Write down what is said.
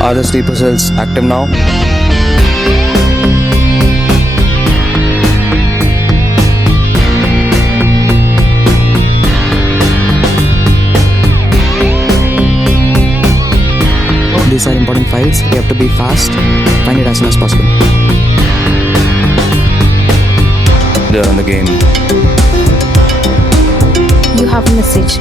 Are the sleeper cells active now? These are important files. We have to be fast. Find it as soon as possible. They're in the game. You have a message.